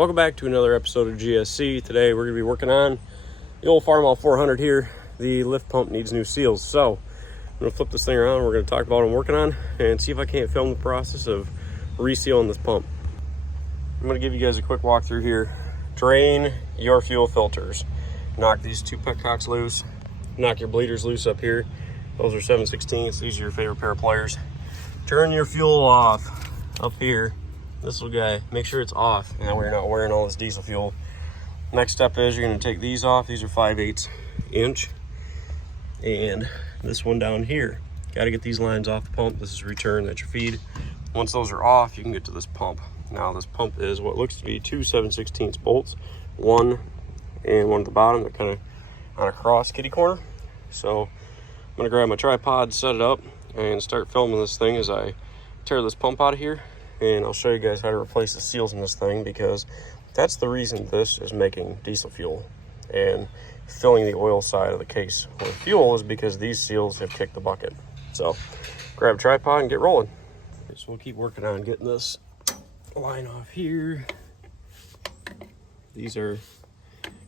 Welcome back to another episode of GSC. Today we're going to be working on the old Farmall 400 here. The lift pump needs new seals. So I'm going to flip this thing around. We're going to talk about what I'm working on and see if I can't film the process of resealing this pump. I'm going to give you guys a quick walkthrough here. Drain your fuel filters. Knock these two petcocks loose. Knock your bleeders loose up here. Those are 7/16. These are your favorite pair of pliers. Turn your fuel off up here. This little guy, make sure it's off. Now we're not wearing all this diesel fuel. Next step is you're going to take these off. These are 5/8 inch. And this one down here. Got to get these lines off the pump. This is return, that's your feed. Once those are off, you can get to this pump. Now this pump is what looks to be two 7/16 bolts. One and one at the bottom. They're kind of on a cross kitty corner. So I'm going to grab my tripod, set it up, and start filming this thing as I tear this pump out of here. And I'll show you guys how to replace the seals in this thing, because that's the reason this is making diesel fuel and filling the oil side of the case with fuel, is because these seals have kicked the bucket. So grab a tripod and get rolling. Okay, so we'll keep working on getting this line off here. These are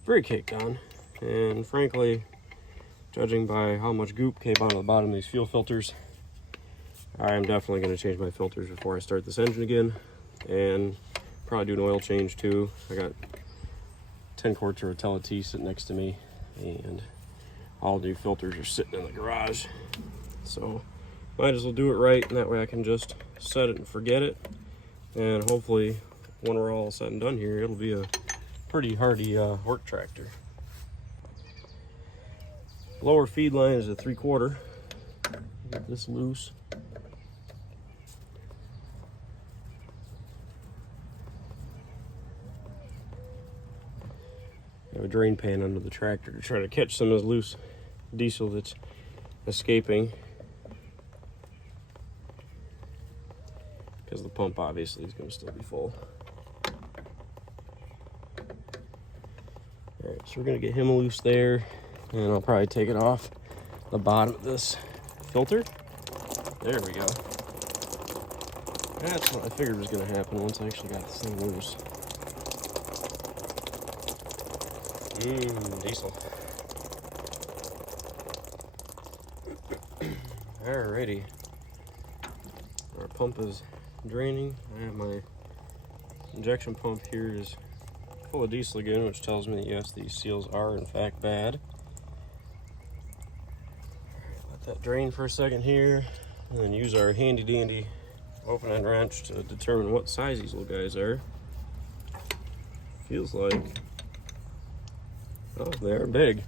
very caked on, and frankly, judging by how much goop came out of the bottom of these fuel filters, I am definitely going to change my filters before I start this engine again, and probably do an oil change too. I got 10 quarts of Rotella tea sitting next to me, and all the new filters are sitting in the garage. So might as well do it right, and that way I can just set it and forget it. And hopefully when we're all said and done here, it'll be a pretty hardy work tractor. Lower feed line is a 3/4. Get this loose. I have a drain pan under the tractor to try to catch some of this loose diesel that's escaping, because the pump obviously is going to still be full. All right, so we're going to get him loose there, and I'll probably take it off the bottom of this filter. There we go. That's what I figured was going to happen once I actually got this thing loose. Diesel. Alrighty. Our pump is draining. I have my injection pump here is full of diesel again, which tells me that yes, these seals are in fact bad. Let that drain for a second here, and then use our handy dandy open end wrench to determine what size these little guys are. Feels like, oh, they're big.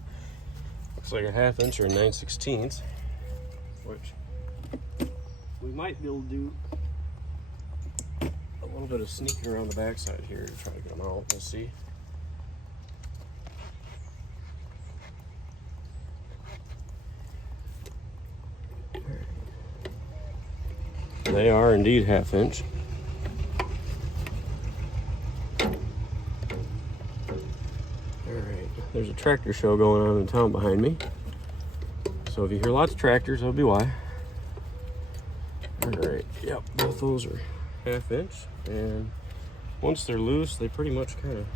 Looks like a 1/2 inch or 9/16, which we might be able to do a little bit of sneaking around the backside here to try to get them out. Let's see. They are indeed 1/2 inch. There's a tractor show going on in town behind me. So if you hear lots of tractors, that'll be why. All right, yep, both those are 1/2 inch. And once they're loose, they pretty much kind of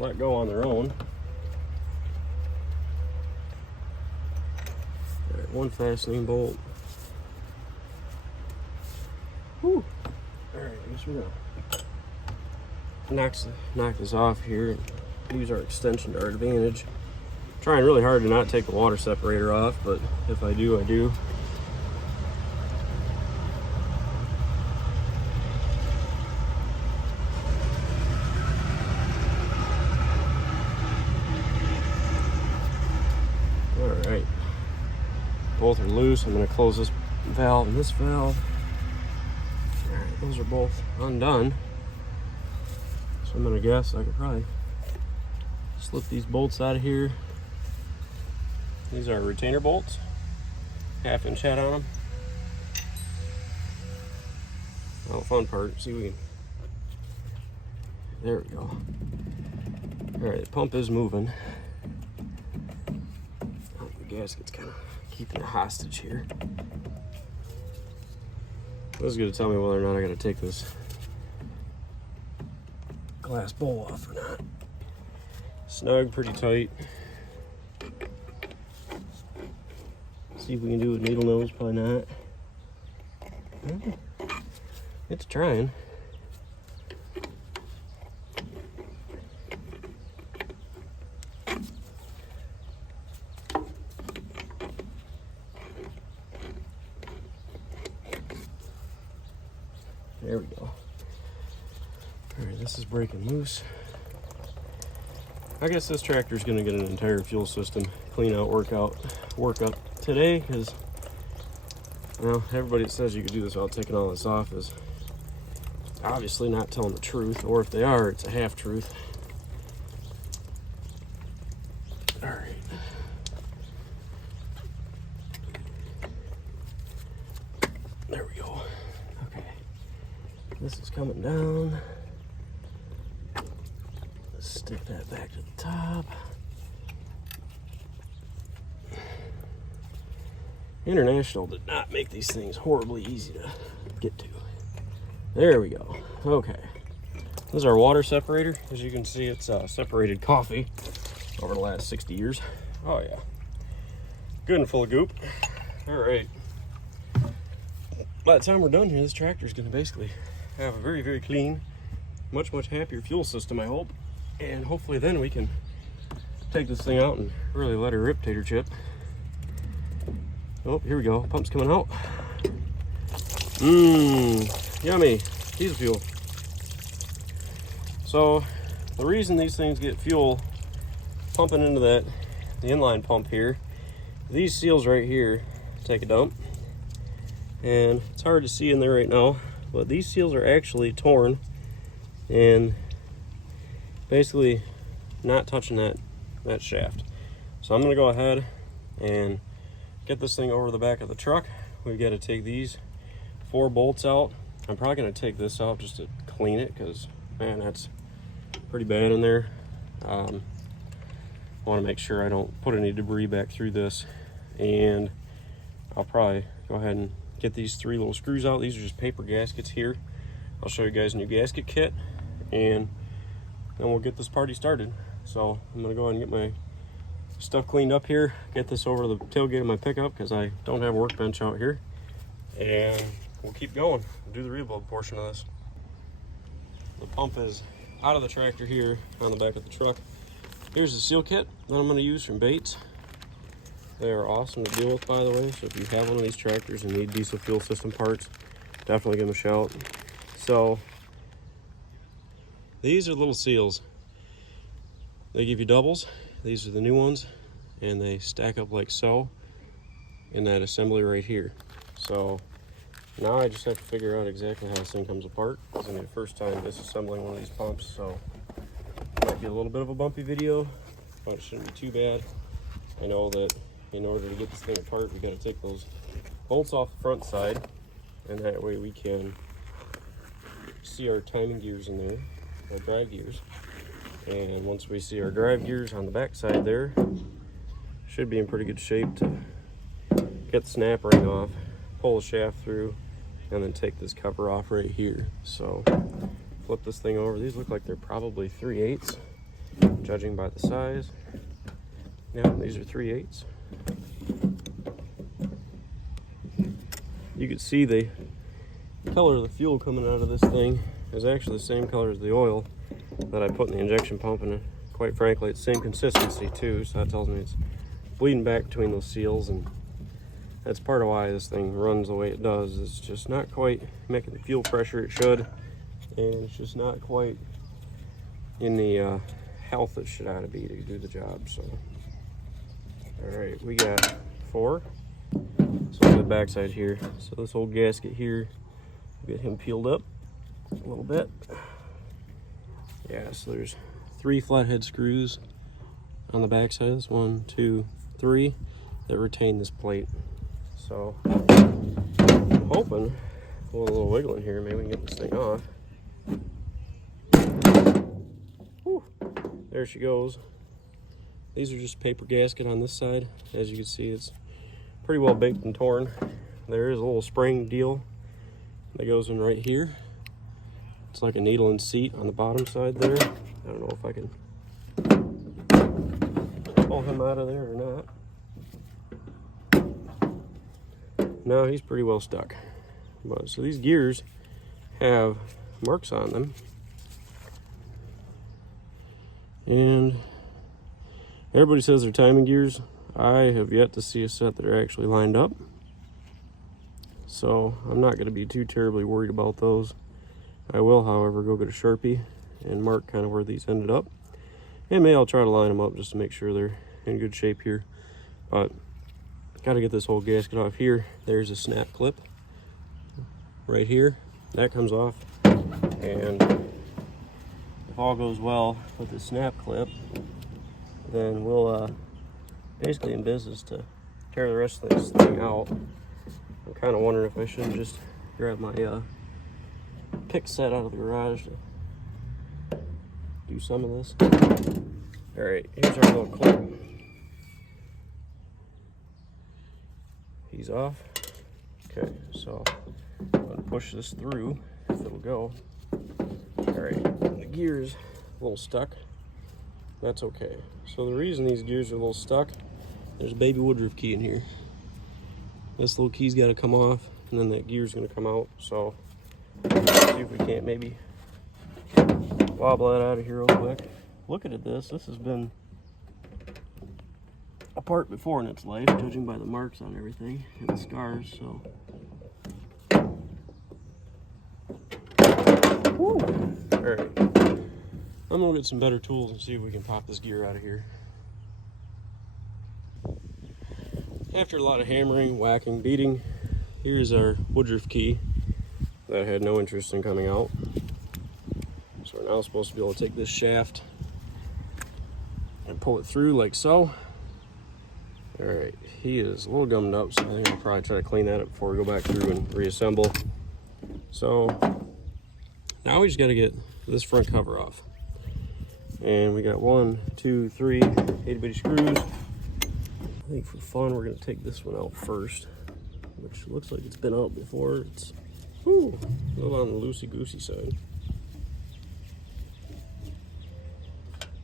let go on their own. All right, one fastening bolt. Whew. All right, I guess we're gonna knock this off here. Use our extension to our advantage. I'm trying really hard to not take the water separator off, but if I do, I do. All right, both are loose. I'm going to close this valve and this valve. All right, those are both undone. So I'm going to guess I could probably slip these bolts out of here. These are retainer bolts, 1/2 inch head on them. Oh, fun part, see, we can, there we go. All right, the pump is moving. Oh, the gasket's kind of keeping it hostage here. This is going to tell me whether or not I got to take this glass bowl off or not. Snug, pretty tight. See if we can do a needle nose, probably not. It's trying. There we go. All right, this is breaking loose. I guess this tractor is going to get an entire fuel system clean out, work up today, because, well, everybody that says you could do this without taking all this off is obviously not telling the truth, or if they are, it's a half truth. All right. There we go. Okay. This is coming down. Let's stick that back to the top. International did not make these things horribly easy to get to. There we go. Okay. This is our water separator. As you can see, it's separated coffee over the last 60 years. Oh yeah. Good and full of goop. All right. By the time we're done here, this tractor is going to basically have a very, very clean, much, much happier fuel system, I hope. And hopefully then we can take this thing out and really let her rip, tater chip. Oh, here we go. Pump's coming out. Yummy. Diesel fuel. So the reason these things get fuel pumping into the inline pump here, these seals right here take a dump. And it's hard to see in there right now, but these seals are actually torn and basically not touching that shaft. So I'm going to go ahead and get this thing over the back of the truck. We've got to take these 4 bolts out. I'm probably going to take this out just to clean it, because man, that's pretty bad in there. I want to make sure I don't put any debris back through this, and I'll probably go ahead and get these 3 little screws out. These are just paper gaskets here. I'll show you guys a new gasket kit, and then we'll get this party started. So I'm going to go ahead and get my stuff cleaned up here, get this over to the tailgate of my pickup, because I don't have a workbench out here, and we'll keep going. We'll do the rebuild portion of this. The pump is out of the tractor here on the back of the truck. Here's the seal kit that I'm going to use from Bates. They are awesome to deal with, by the way, so if you have one of these tractors and need diesel fuel system parts, definitely give them a shout. So these are little seals. They give you doubles. These are the new ones, and they stack up like so in that assembly right here. So now I just have to figure out exactly how this thing comes apart. It's gonna be the first time disassembling one of these pumps, so it might be a little bit of a bumpy video, but it shouldn't be too bad. I know that in order to get this thing apart, we gotta take those bolts off the front side, and that way we can see our timing gears in there, our drive gears. And once we see our drive gears on the back side there, should be in pretty good shape to get the snap ring off, pull the shaft through, and then take this cover off right here. So flip this thing over. These look like they're probably 3/8, judging by the size. Yeah, these are 3/8. You can see the color of the fuel coming out of this thing is actually the same color as the oil that I put in the injection pump, and quite frankly it's the same consistency too, so that tells me it's bleeding back between those seals, and that's part of why this thing runs the way it does. It's just not quite making the fuel pressure it should, and it's just not quite in the health it should ought to be to do the job. So all right, we got 4. So on the back side here, so this old gasket here, get him peeled up a little bit. Yeah, so there's 3 flathead screws on the back side. This 1, 2, 3 that retain this plate. So I'm hoping with a little wiggle in here, maybe we can get this thing off. Whew, there she goes. These are just paper gasket on this side. As you can see, it's pretty well baked and torn. There is a little spring deal that goes in right here It's like a needle and seat on the bottom side there. I don't know if I can pull him out of there or not. No, he's pretty well stuck. But so these gears have marks on them, and everybody says they're timing gears. I have yet to see a set that are actually lined up, so I'm not going to be too terribly worried about those. I will, however, go get a Sharpie and mark kind of where these ended up, and maybe I'll try to line them up just to make sure they're in good shape here. But got to get this whole gasket off here. There's a snap clip right here that comes off, and if all goes well with the snap clip, then we'll basically in business to tear the rest of this thing out. I'm kind of wondering if I shouldn't just grab my pick set out of the garage to do some of this. All right, here's our little clip. He's off. Okay, so I'm gonna push this through if it'll go. All right, the gear's a little stuck. That's okay. So the reason these gears are a little stuck, there's a baby woodruff key in here. This little key's got to come off, and then that gear's going to come out. So let's see if we can't maybe wobble that out of here real quick. Looking at this, this has been apart before in its life, judging by the marks on everything and the scars. So, woo. All right, I'm gonna get some better tools and see if we can pop this gear out of here. After a lot of hammering, whacking, beating, here's our woodruff key that I had no interest in coming out. So we're now supposed to be able to take this shaft and pull it through like so. All right, he is a little gummed up, so I think I'll probably try to clean that up before we go back through and reassemble. So now we just got to get this front cover off. And we got 1, 2, 3 itty bitty screws. I think for fun, we're gonna take this one out first, which looks like it's been out before. It's a little on the loosey-goosey side.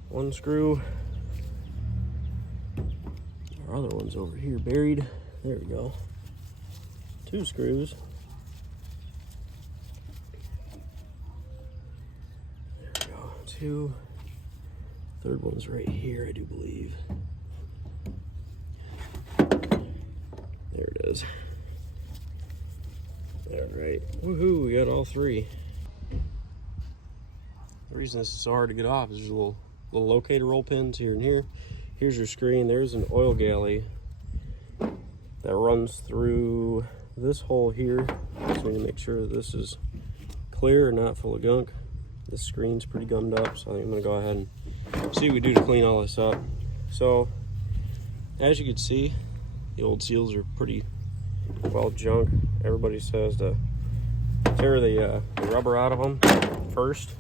One screw. Our other one's over here buried. There we go. 2 screws. There we go. 2. Third one's right here, I do believe. There it is. All right, woohoo, we got all 3. The reason this is so hard to get off is there's little locator roll pins here and here. Here's your screen. There's an oil galley that runs through this hole here. Just need to make sure that this is clear and not full of gunk. This screen's pretty gummed up, so I think I'm gonna go ahead and see what we do to clean all this up. So, as you can see, the old seals are pretty well junk. Everybody says to tear the rubber out of them first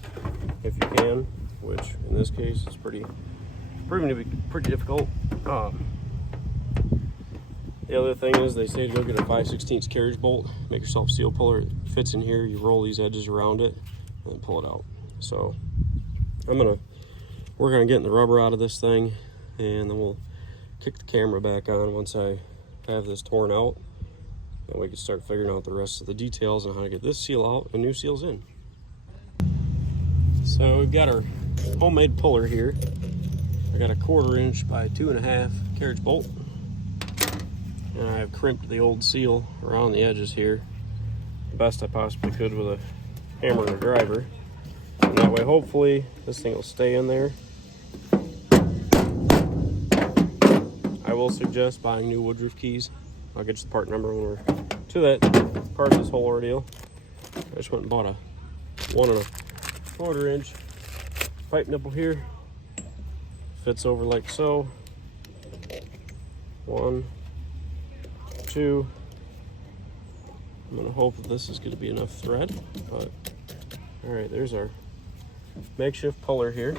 if you can, which in this case is proving to be pretty difficult. The other thing is they say to go get a 5/16 carriage bolt, make yourself a seal puller. It fits in here, you roll these edges around it and then pull it out. So I'm gonna work on getting the rubber out of this thing, and then we'll kick the camera back on once I have this torn out, and we can start figuring out the rest of the details on how to get this seal out and new seals in. So we've got our homemade puller here. I got a 1/4 inch by 2.5 carriage bolt, and I've crimped the old seal around the edges here the best I possibly could with a hammer and a driver, and that way hopefully this thing will stay in there. I will suggest buying new woodruff keys. I'll get you the part number when we're to that part of this whole ordeal. I just went and bought a 1 1/4 inch pipe nipple here. Fits over like so. 1, 2. I'm gonna hope that this is gonna be enough thread, but all right, there's our makeshift puller here.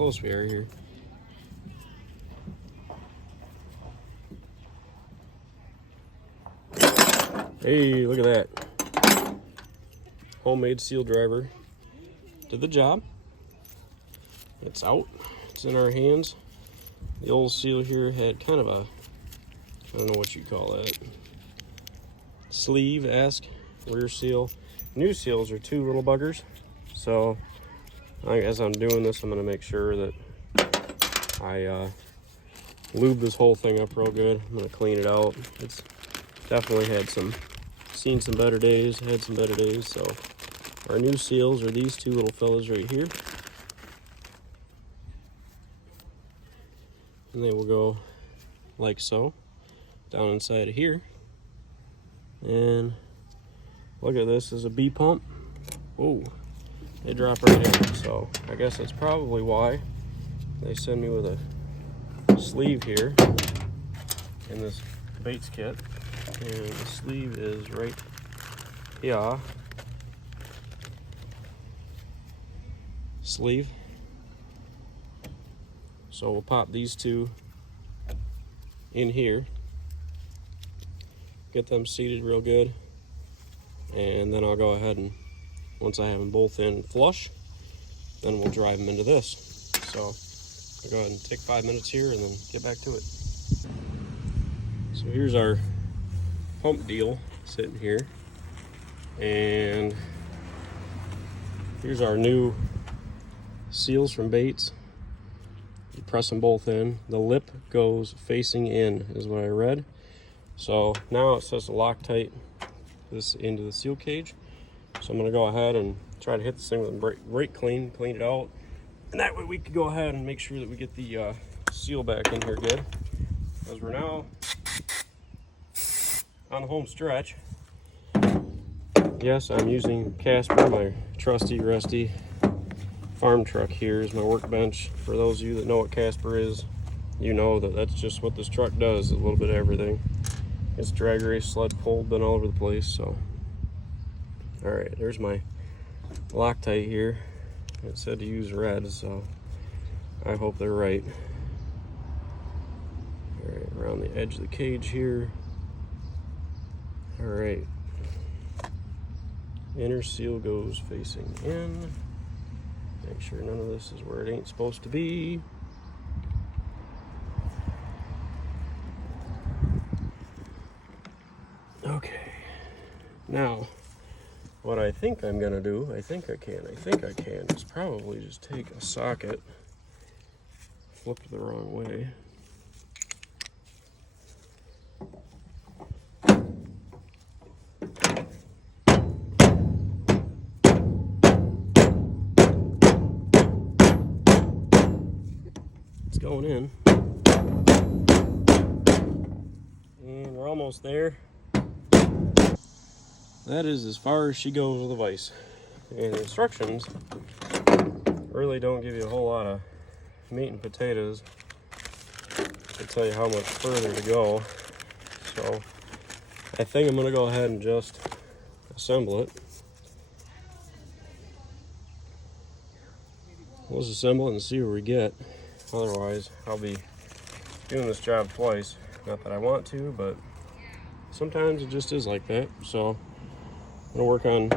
close we are here. Hey, look at that. Homemade seal driver did the job. It's out. It's in our hands. The old seal here had kind of a, I don't know what you call that, sleeve-esque rear seal. New seals are two little buggers. So as I'm doing this, I'm going to make sure that I lube this whole thing up real good. I'm going to clean it out. It's definitely seen some better days, had some better days. So our new seals are these two little fellas right here. And they will go like so down inside of here. And look at this, is a B pump. Whoa, they drop right in. So I guess that's probably why they send me with a sleeve here in this Bates kit. And the sleeve is right here. Sleeve. So we'll pop these two in here, get them seated real good, and then I'll go ahead and, once I have them both in flush, then we'll drive them into this. So I'll go ahead and take 5 minutes here and then get back to it. So here's our pump deal sitting here, and here's our new seals from Bates. You press them both in. The lip goes facing in, is what I read. So now it says to Loctite this into the seal cage. So I'm going to go ahead and try to hit this thing with a brake clean it out, and that way we can go ahead and make sure that we get the seal back in here good, because we're now on the home stretch. Yes, I'm using Casper, my trusty, rusty farm truck here is my workbench. For those of you that know what Casper is, you know that that's just what this truck does, a little bit of everything. It's drag race, sled pull, been all over the place. So all right, there's my Loctite here. It said to use red, so I hope they're right. All right, around the edge of the cage here. All right, inner seal goes facing in. Make sure none of this is where it ain't supposed to be. Okay, now what I think I'm gonna do, I think I can, is probably just take a socket, flipped the wrong way. Going in, and we're almost there. That is as far as she goes with a vise, and the instructions really don't give you a whole lot of meat and potatoes to tell you how much further to go. So I think I'm going to go ahead and just assemble it. Let's assemble it and see where we get. Otherwise, I'll be doing this job twice. Not that I want to, but sometimes it just is like that. So I'm gonna work on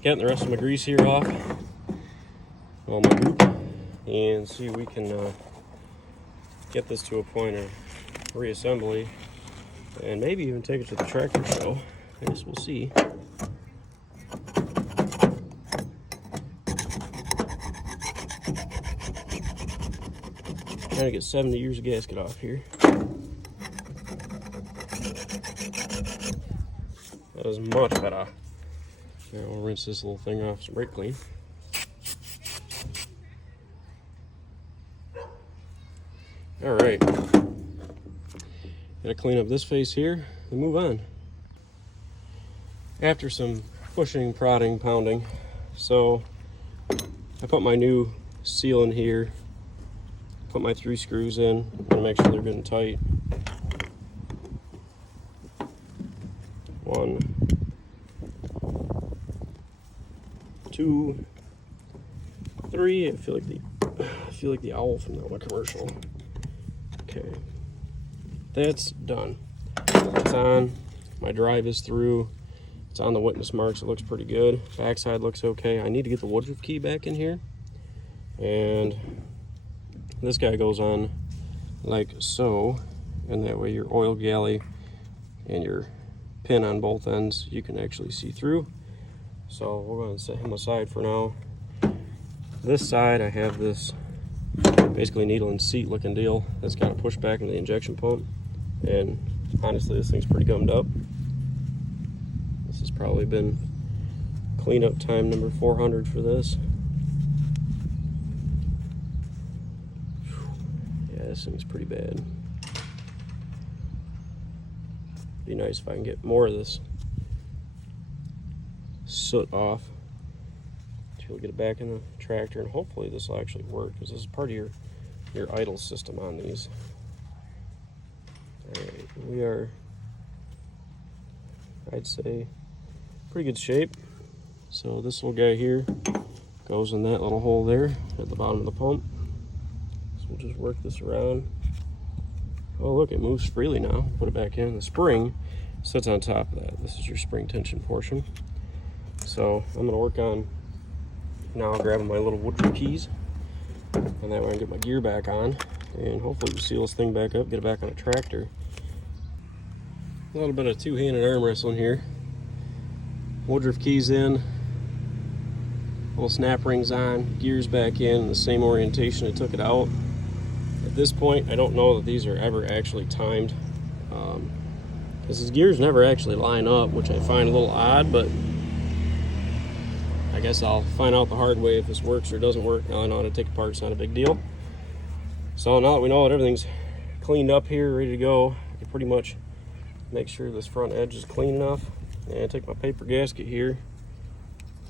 getting the rest of my grease here off, all my goop, and see if we can get this to a point of reassembly, and maybe even take it to the tractor show. I guess we'll see. Trying to get 70 years of gasket off here. That is much better. Now we'll rinse this little thing off some brake clean. All right, gotta clean up this face here and move on. After some pushing, prodding, pounding, so I put my new seal in here. Put my 3 screws in. I'm gonna make sure they're good and tight. 1, 2, 3. I feel like the owl from that one commercial. Okay, that's done. It's on. My drive is through. It's on the witness marks. It looks pretty good. Backside looks okay. I need to get the Woodruff key back in here, and this guy goes on like so, and that way your oil galley and your pin on both ends you can actually see through. So we're going to set him aside for now. This side I have this basically needle and seat looking deal that's got to push back into the injection pump, and honestly this thing's pretty gummed up. This has probably been cleanup time number 400 for this. Yeah, this thing's pretty bad. Be nice if I can get more of this soot off. We'll get it back in the tractor, and hopefully this will actually work, because this is part of your idle system on these. Alright, we are, I'd say, pretty good shape. So this little guy here goes in that little hole there at the bottom of the pump. So we'll just work this around. Oh look, it moves freely now. Put it back in. The spring sits on top of that. This is your spring tension portion. So I'm going to work on now grabbing my little Woodruff keys, and that way I can get my gear back on, and hopefully we'll seal this thing back up, get it back on a tractor. A little bit of two-handed arm wrestling here. Woodruff keys in, little snap rings on, gears back in the same orientation I took it out. At this point, I don't know that these are ever actually timed, because his gears never actually line up, which I find a little odd, but I guess I'll find out the hard way if this works or doesn't work. Now I know how to take it apart, it's not a big deal. So now that we know that everything's cleaned up here, ready to go, I can pretty much make sure this front edge is clean enough, and take my paper gasket here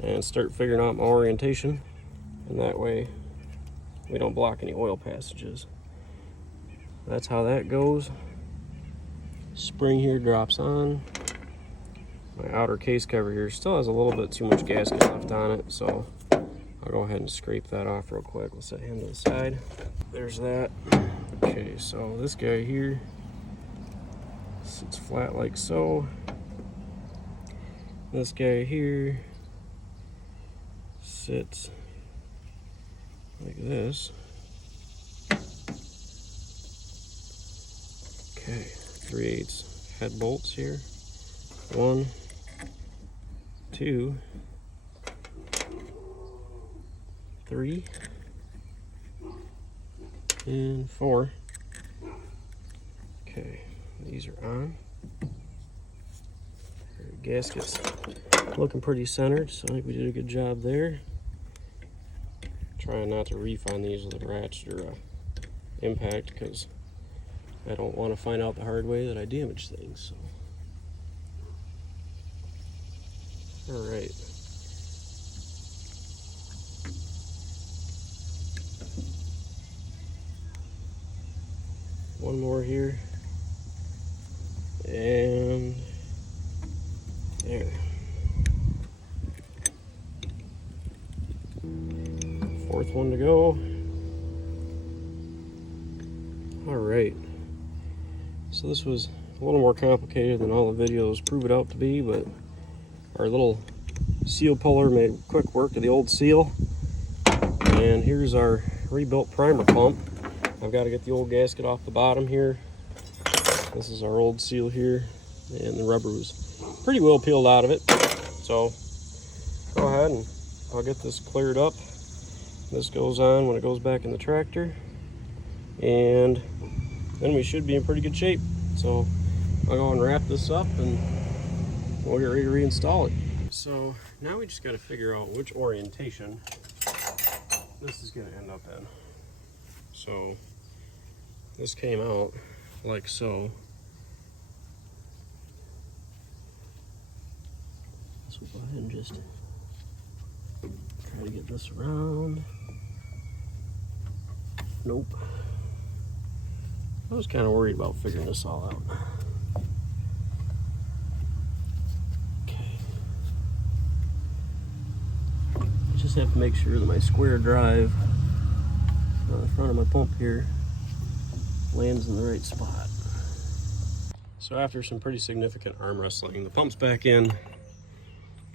and start figuring out my orientation, and that way we don't block any oil passages. That's how that goes. Spring here drops on. My outer case cover here still has a little bit too much gasket left on it, so I'll go ahead and scrape that off real quick. We'll set him to the side. There's that. Okay, so this guy here sits flat like so. This guy here sits like this. Okay, 3/8 head bolts here. 1, 2, 3, and 4. Okay, these are on. Gasket's looking pretty centered, so I think we did a good job there. Trying not to reef on these with a ratchet or a impact, because I don't want to find out the hard way that I damage things. So. All right. One more here. And there. Fourth one to go. All right. So this was a little more complicated than all the videos prove it out to be, but our little seal puller made quick work of the old seal. And here's our rebuilt primer pump. I've got to get the old gasket off the bottom here. This is our old seal here, and the rubber was pretty well peeled out of it. So go ahead and I'll get this cleared up. This goes on when it goes back in the tractor, and then we should be in pretty good shape. So I'll go and wrap this up and we'll get ready to reinstall it. So now we just got to figure out which orientation this is going to end up in. So this came out like so. So we'll go ahead and just try to get this around. Nope. I was kind of worried about figuring this all out. just have to make sure that my square drive on the front of my pump here lands in the right spot. So after some pretty significant arm wrestling, the pump's back in.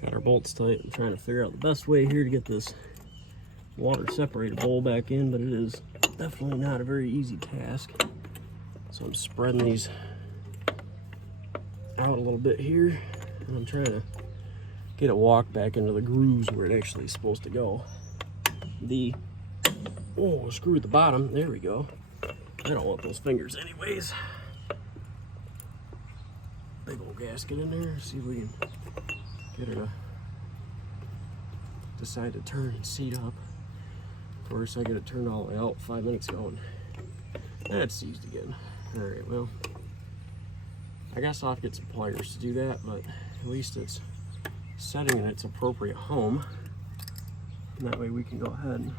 Got our bolts tight. I'm trying to figure out the best way here to get this water separator bowl back in, but it is definitely not a very easy task. So I'm spreading these out a little bit here, and I'm trying to get it walked back into the grooves where it actually is supposed to go. Oh, screw at the bottom. There we go. I don't want those fingers anyways. Big old gasket in there. See if we can get her to decide to turn and seat up. Of course, I got it turned all the way out 5 minutes ago, and that's seized again. All right, well, I guess I'll have to get some pliers to do that, but at least it's setting in its appropriate home. And that way we can go ahead and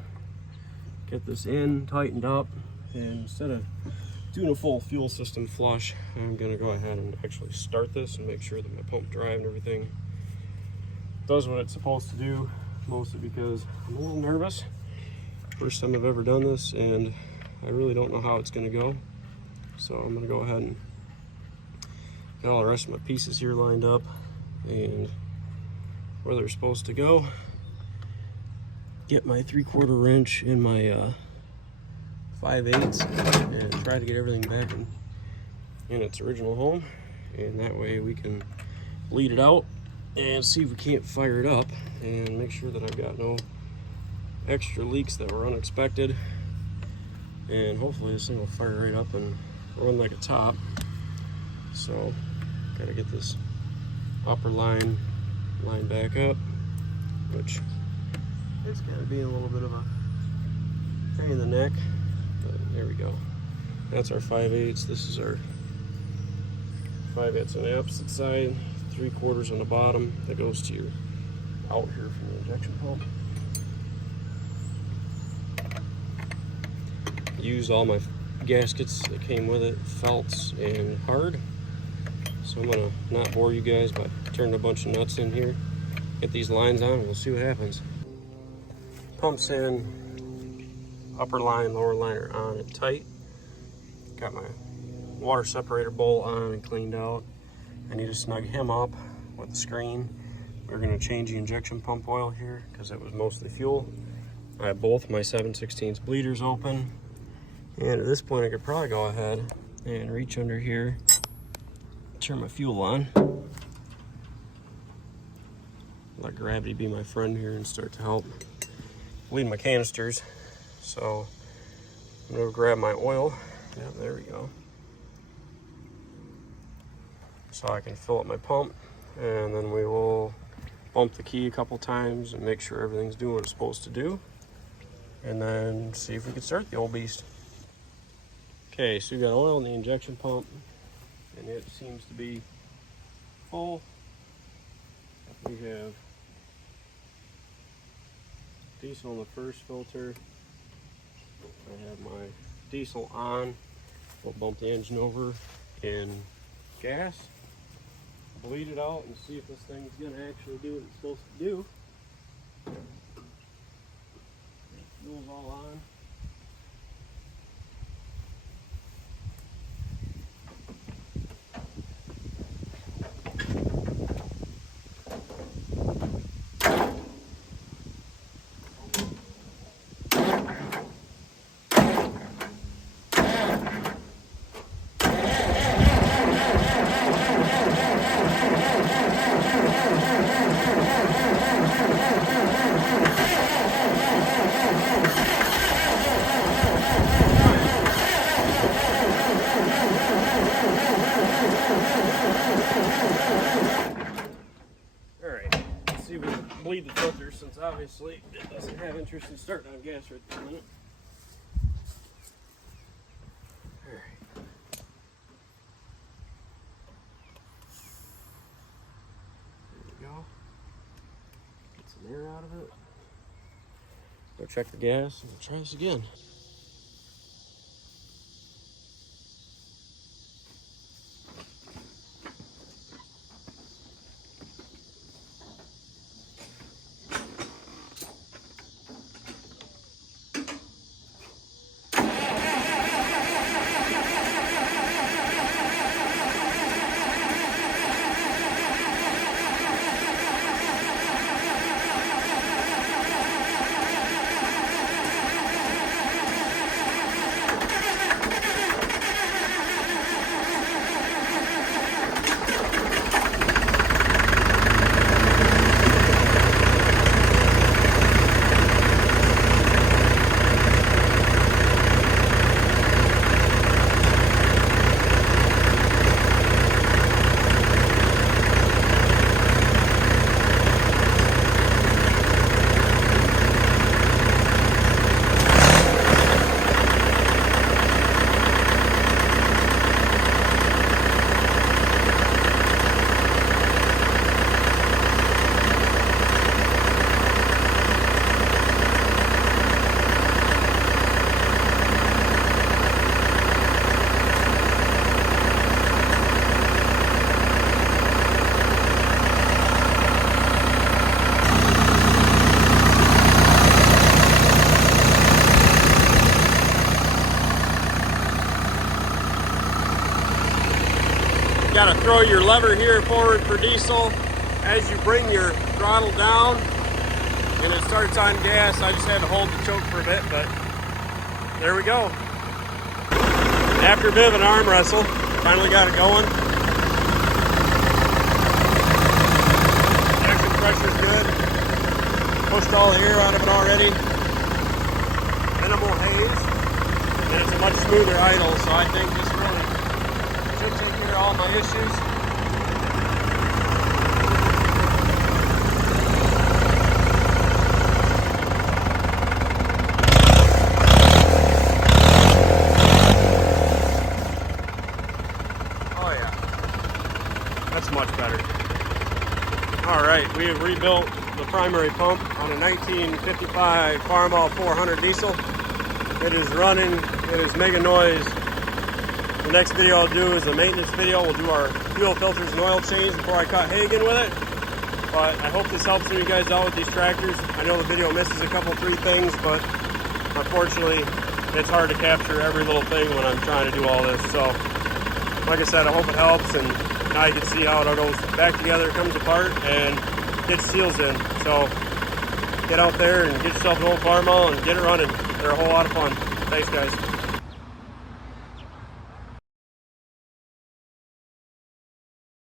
get this in, tightened up, and instead of doing a full fuel system flush, I'm gonna go ahead and actually start this and make sure that my pump drive and everything does what it's supposed to do, mostly because I'm a little nervous. First time I've ever done this, and I really don't know how it's gonna go. So I'm gonna go ahead and get all the rest of my pieces here lined up and where they're supposed to go. Get my 3/4 wrench in my 5/8 and try to get everything back in its original home, and that way we can bleed it out and see if we can't fire it up and make sure that I've got no extra leaks that were unexpected, and hopefully this thing will fire right up and run like a top. So gotta get this upper line back up, which it's gonna be a little bit of a pain in the neck, but there we go. That's our 5/8. This is our 5/8 on the opposite side, 3/4 on the bottom that goes to your out here from the injection pump. Used all my gaskets that came with it, felts and hard. So I'm gonna not bore you guys, but turn a bunch of nuts in here, get these lines on, and we'll see what happens. Pumps in, upper line, lower liner on and tight. Got my water separator bowl on and cleaned out. I need to snug him up with the screen. We're gonna change the injection pump oil here because it was mostly fuel. I have both my 7/16 bleeders open. And at this point I could probably go ahead and reach under here, turn my fuel on. Let gravity be my friend here and start to help bleed my canisters. So I'm gonna grab my oil. Yeah, there we go. So I can fill up my pump, and then we will bump the key a couple times and make sure everything's doing what it's supposed to do, and then see if we can start the old beast. Okay, so we got oil in the injection pump, and it seems to be full. We have diesel in the first filter. I have my diesel on. We'll bump the engine over in gas, bleed it out, and see if this thing's gonna actually do what it's supposed to do. Fuel's all on. Bleed the filter, since obviously it doesn't have interest in starting on gas right this minute. Alright. There we go. Get some air out of it. Go check the gas and we'll try this again. throw your lever here forward for diesel. As you bring your throttle down and it starts on gas, I just had to hold the choke for a bit, but there we go. After a bit of an arm wrestle, finally got it going. Action pressure's good. Pushed all the air out of it already. Minimal haze. And it's a much smoother idle, so I think this really should take care of all my issues. Oh yeah, that's much better. All right, we have rebuilt the primary pump on a 1955 Farmall 400 diesel. It is running, it is making noise. The next video I'll do is a maintenance video. We'll do our fuel filters and oil change before I cut hay again with it. But I hope this helps some of you guys out with these tractors. I know the video misses a couple, 3 things, but unfortunately it's hard to capture every little thing when I'm trying to do all this. So like I said, I hope it helps, and now you can see how it all goes back together, comes apart, and gets seals in. So get out there and get yourself an old Farmall and get it running. They're a whole lot of fun. Thanks, guys.